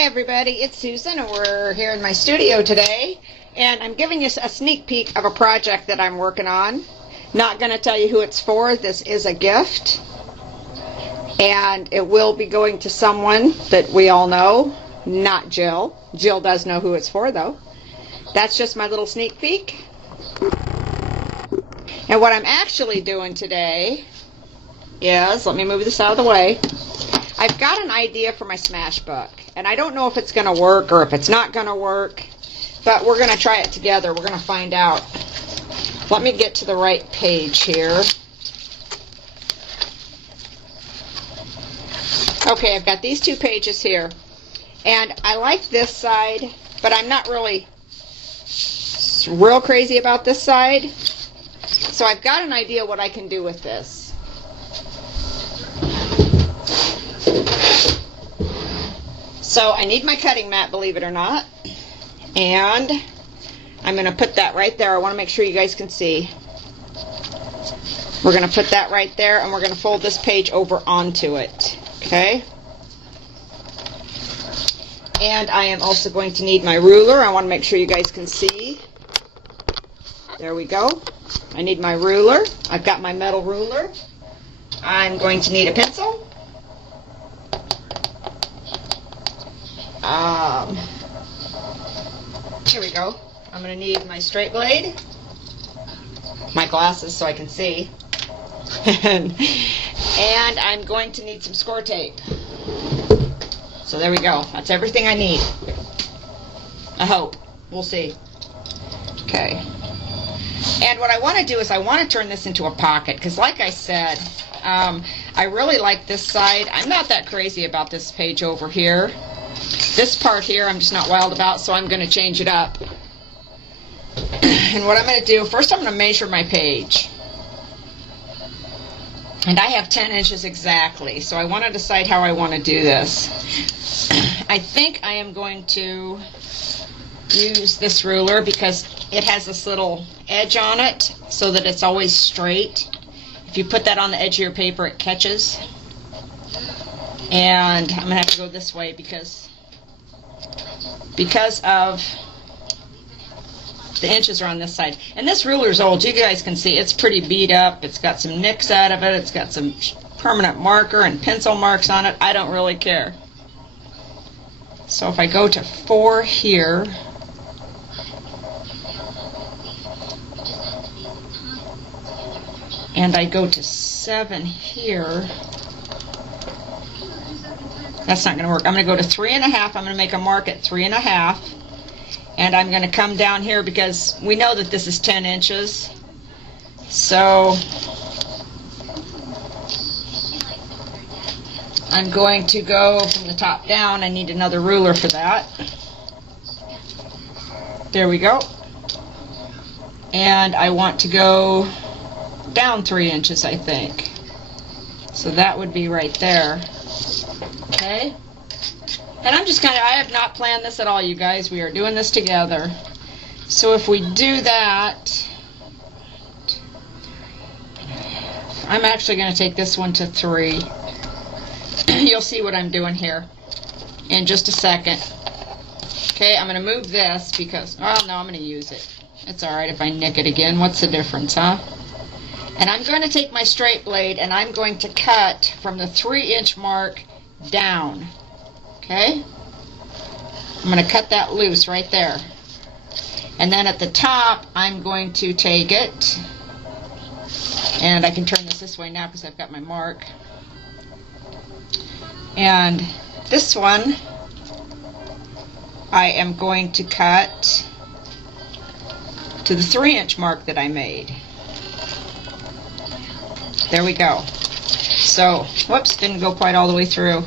Hi everybody, it's Susan and we're here in my studio today and I'm giving you a sneak peek of a project that I'm working on. Not going to tell you who it's for. This is a gift and it will be going to someone that we all know, not Jill. Jill does know who it's for though. That's just my little sneak peek. And what I'm actually doing today is, let me move this out of the way. I've got an idea for my smash book, and I don't know if it's going to work or if it's not going to work, but we're going to try it together. We're going to find out. Let me get to the right page here. Okay, I've got these two pages here, and I like this side, but I'm not really real crazy about this side. So I've got an idea what I can do with this. So I need my cutting mat, believe it or not, and I'm going to put that right there. I want to make sure you guys can see. We're going to put that right there, and we're going to fold this page over onto it, okay? And I am also going to need my ruler. I want to make sure you guys can see. There we go. I need my ruler. I've got my metal ruler. I'm going to need a pencil. Here we go. I'm going to need my straight blade, my glasses so I can see, and I'm going to need some score tape. So there we go. That's everything I need. I hope. We'll see. Okay. And what I want to do is I want to turn this into a pocket because, like I said, I really like this side. I'm not that crazy about this page over here. This part here I'm just not wild about, so I'm going to change it up. And what I'm going to do, first I'm going to measure my page. And I have 10 inches exactly, so I want to decide how I want to do this. I think I am going to use this ruler because it has this little edge on it so that it's always straight. If you put that on the edge of your paper, it catches. And I'm going to have to go this way because of the inches are on this side. And this ruler's old. You guys can see it's pretty beat up. It's got some nicks out of it. It's got some permanent marker and pencil marks on it. I don't really care. So if I go to 4 here, and I go to 7 here, that's not going to work. I'm going to go to 3.5. I'm going to make a mark at 3.5. And I'm going to come down here because we know that this is 10 inches. So I'm going to go from the top down. I need another ruler for that. There we go. And I want to go down 3 inches, I think. So that would be right there. Okay? And I'm just I have not planned this at all, you guys. We are doing this together. So if we do that, I'm actually going to take this one to 3. You'll see what I'm doing here in just a second. Okay, I'm going to move this because, oh no, I'm going to use it. It's alright if I nick it again. What's the difference, huh? And I'm going to take my straight blade and I'm going to cut from the 3-inch mark down. Okay? I'm going to cut that loose right there. And then at the top, I'm going to take it, and I can turn this way now because I've got my mark. And this one, I am going to cut to the 3-inch mark that I made. There we go. So, whoops, didn't go quite all the way through.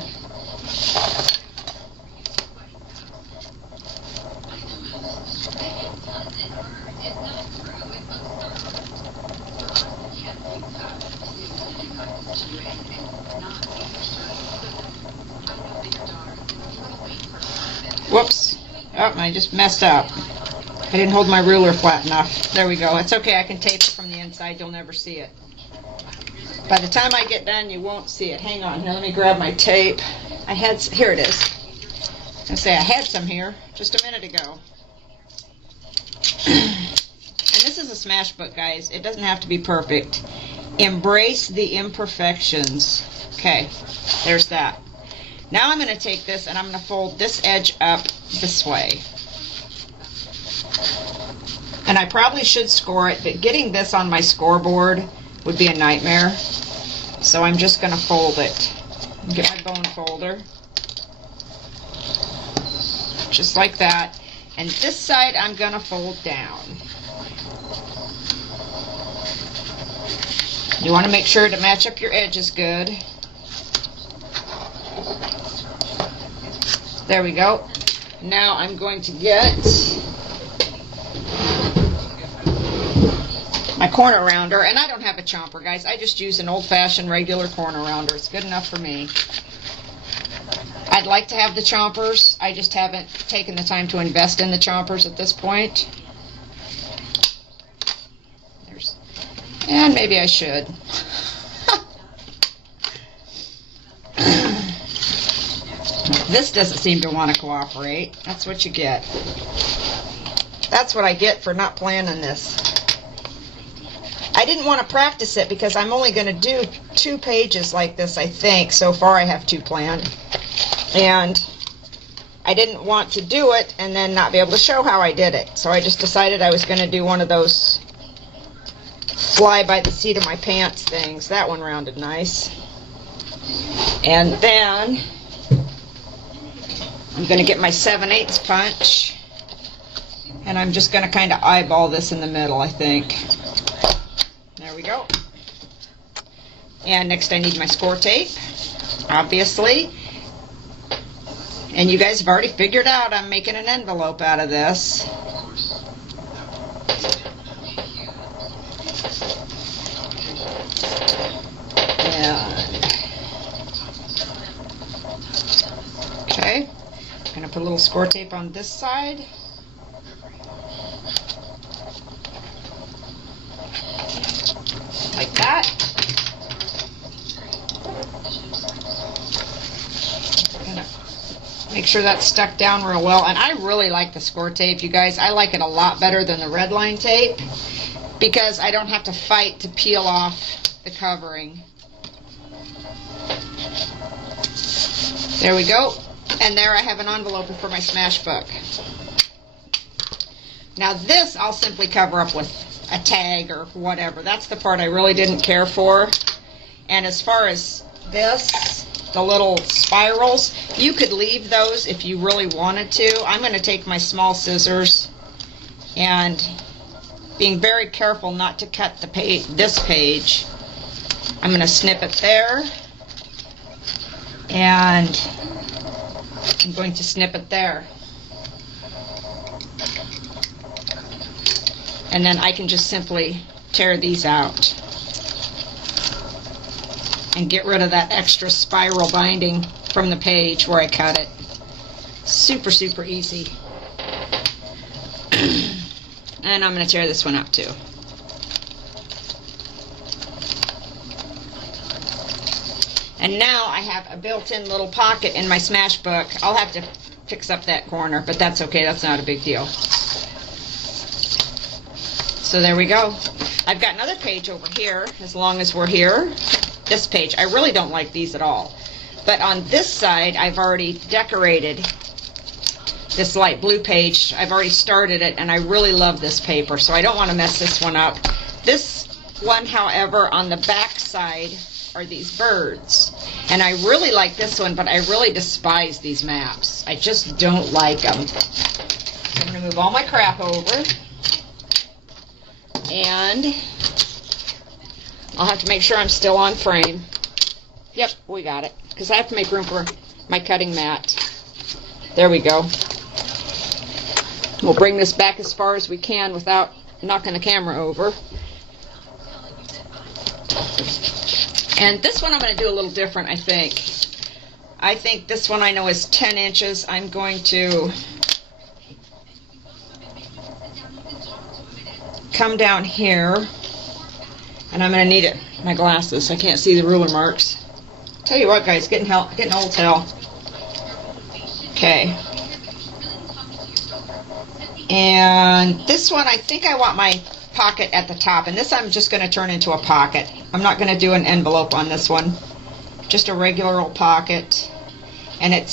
Whoops. Oh, I just messed up. I didn't hold my ruler flat enough. There we go. It's okay. I can tape it from the inside. You'll never see it. By the time I get done, you won't see it. Hang on. Now let me grab my tape. Here it is. I say I had some here just a minute ago. And this is a smash book, guys. It doesn't have to be perfect. Embrace the imperfections. Okay, there's that. Now I'm going to take this and I'm going to fold this edge up this way. And I probably should score it, but getting this on my scoreboard would be a nightmare. So I'm just going to fold it. Get my bone folder. Just like that. And this side I'm going to fold down. You want to make sure to match up your edges good. There we go. Now I'm going to get my corner rounder, and I don't have a chomper, guys. I just use an old-fashioned regular corner rounder. It's good enough for me. I'd like to have the chompers. I just haven't taken the time to invest in the chompers at this point. And maybe I should. This doesn't seem to want to cooperate. That's what you get. That's what I get for not planning this. I didn't want to practice it because I'm only going to do 2 pages like this, I think. So far I have 2 planned. And I didn't want to do it and then not be able to show how I did it. So I just decided I was going to do one of those fly by the seat of my pants things. That one rounded nice. And then I'm going to get my 7/8 punch, and I'm just going to kind of eyeball this in the middle, I think. There we go. And next I need my score tape, obviously. And you guys have already figured out I'm making an envelope out of this. Okay, I'm going to put a little score tape on this side. Like that. Make sure that's stuck down real well. And I really like the score tape, you guys. I like it a lot better than the red line tape because I don't have to fight to peel off the covering. There we go. And there I have an envelope for my smash book. Now this I'll simply cover up with a tag or whatever. That's the part I really didn't care for. And as far as this, the little spirals, you could leave those if you really wanted to. I'm going to take my small scissors and, being very careful not to cut the page, this page, I'm going to snip it there, and I'm going to snip it there. And then I can just simply tear these out and get rid of that extra spiral binding from the page where I cut it. Super, super easy. And I'm going to tear this one out too. And now I have a built-in little pocket in my smash book. I'll have to fix up that corner, but that's okay. That's not a big deal. So there we go. I've got another page over here, as long as we're here. This page. I really don't like these at all. But on this side, I've already decorated this light blue page. I've already started it, and I really love this paper, so I don't want to mess this one up. This one, however, on the back side are these birds. And I really like this one, but I really despise these maps. I just don't like them. So I'm going to move all my crap over. And I'll have to make sure I'm still on frame. Yep, we got it. Because I have to make room for my cutting mat. There we go. We'll bring this back as far as we can without knocking the camera over. And this one I'm going to do a little different, I think. I think this one I know is 10 inches. I'm going to come down here, and I'm going to need my glasses. I can't see the ruler marks. Tell you what, guys, getting old hell. Okay. And this one, I think I want my pocket at the top, and this I'm just going to turn into a pocket. I'm not going to do an envelope on this one, just a regular old pocket. And it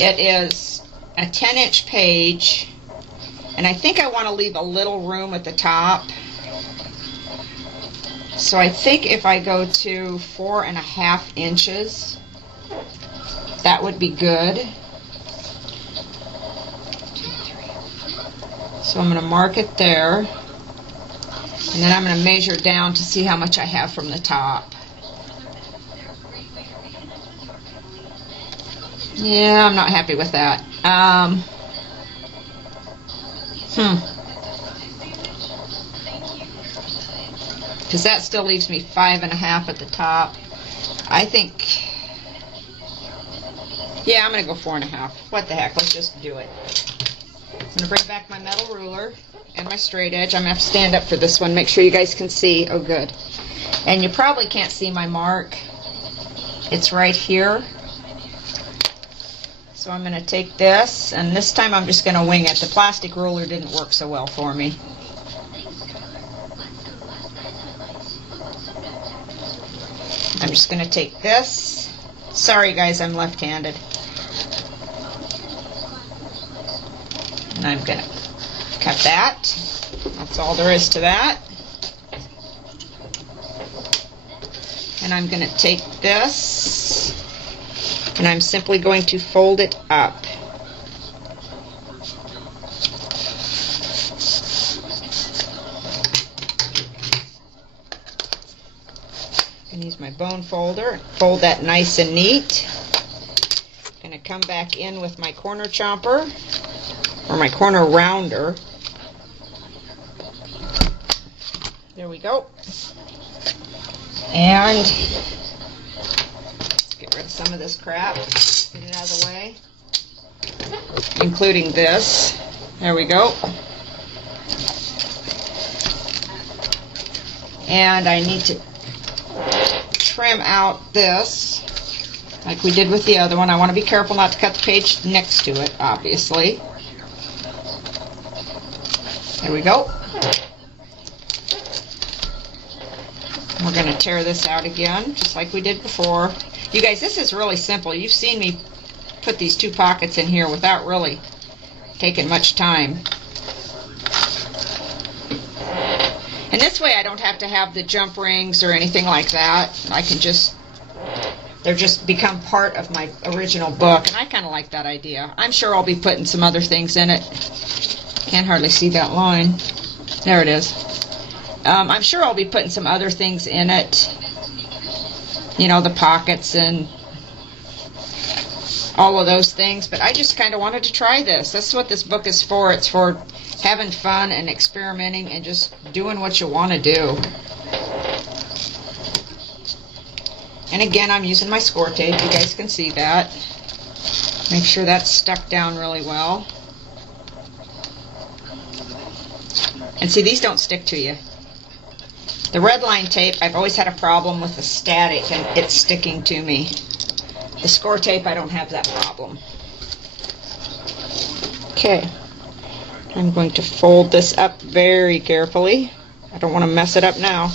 is a 10-inch page, and I think I want to leave a little room at the top. So I think if I go to 4.5 inches, that would be good. So I'm going to mark it there, and then I'm going to measure down to see how much I have from the top. Yeah, I'm not happy with that. Because that still leaves me 5.5 at the top. I think, yeah, I'm going to go 4.5. What the heck, let's just do it. I'm going to bring back my metal ruler and my straight edge. I'm going to have to stand up for this one, make sure you guys can see. Oh, good. And you probably can't see my mark. It's right here. So I'm going to take this, and this time I'm just going to wing it. The plastic ruler didn't work so well for me. I'm just going to take this. Sorry guys, I'm left-handed. And I'm going to cut that. That's all there is to that. And I'm going to take this, and I'm simply going to fold it up. And use my bone folder, fold that nice and neat. I'm going to come back in with my corner chomper, or my corner rounder. There we go. And let's get rid of some of this crap, get it out of the way, including this. There we go. And I need to trim out this like we did with the other one. I want to be careful not to cut the page next to it, obviously. There we go. We're going to tear this out again, just like we did before. You guys, this is really simple. You've seen me put these two pockets in here without really taking much time. And this way I don't have to have the jump rings or anything like that. I can just, they're just become part of my original book. And I kind of like that idea. I'm sure I'll be putting some other things in it. Can't hardly see that line. There it is. I'm sure I'll be putting some other things in it. You know, the pockets and all of those things. But I just kind of wanted to try this. That's what this book is for. It's for having fun and experimenting and just doing what you want to do. And again, I'm using my score tape. You guys can see that. Make sure that's stuck down really well. And see, these don't stick to you. The red line tape, I've always had a problem with the static and it's sticking to me. The score tape, I don't have that problem. Okay. I'm going to fold this up very carefully. I don't want to mess it up now.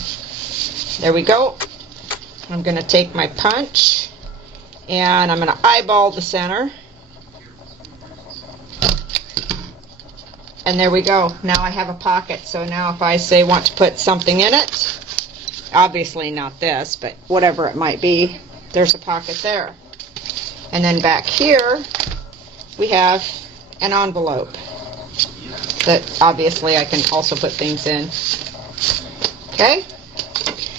There we go. I'm going to take my punch and I'm going to eyeball the center. And there we go. Now I have a pocket. So now if I say want to put something in it, obviously not this, but whatever it might be, there's a pocket there. And then back here we have an envelope that obviously I can also put things in. Okay?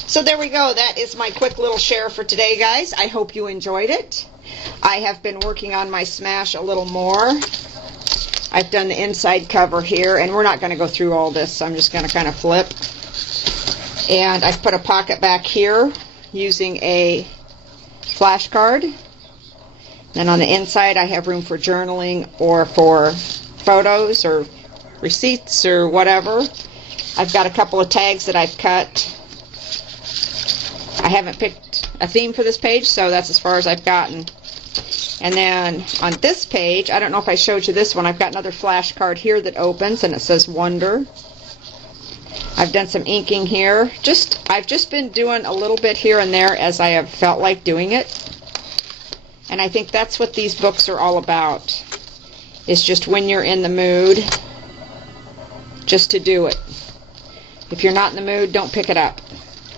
So there we go. That is my quick little share for today, guys. I hope you enjoyed it. I have been working on my smash a little more. I've done the inside cover here, and we're not going to go through all this, so I'm just going to kind of flip. And I've put a pocket back here using a flashcard. Then on the inside I have room for journaling or for photos or receipts or whatever. I've got a couple of tags that I've cut. I haven't picked a theme for this page, so that's as far as I've gotten. And then on this page, I don't know if I showed you this one, I've got another flashcard here that opens and it says Wonder. I've done some inking here. I've just been doing a little bit here and there as I have felt like doing it. And I think that's what these books are all about. Is just when you're in the mood, just to do it. If you're not in the mood, don't pick it up.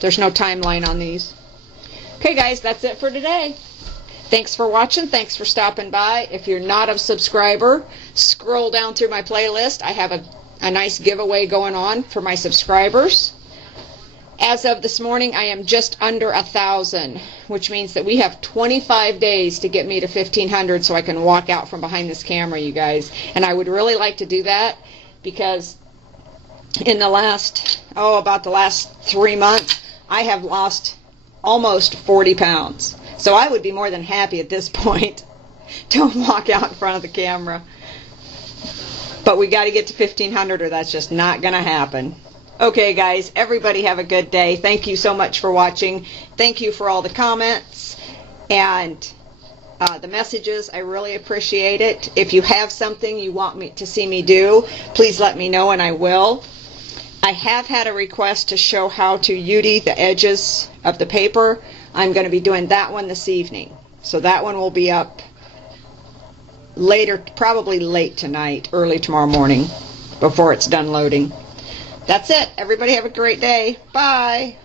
There's no timeline on these. Okay guys, that's it for today. Thanks for watching. Thanks for stopping by. If you're not a subscriber, scroll down through my playlist. I have a nice giveaway going on for my subscribers. As of this morning, I am just under 1,000, which means that we have 25 days to get me to 1,500 so I can walk out from behind this camera, you guys. And I would really like to do that because in the last, about the last 3 months, I have lost almost 40 pounds. So I would be more than happy at this point to walk out in front of the camera. But we got to get to 1,500 or that's just not going to happen. Okay guys, everybody have a good day. Thank you so much for watching. Thank you for all the comments and the messages. I really appreciate it. If you have something you want me to see me do, please let me know and I will. I have had a request to show how to UD the edges of the paper. I'm going to be doing that one this evening. So that one will be up later, probably late tonight, early tomorrow morning, before it's done loading. That's it. Everybody have a great day. Bye.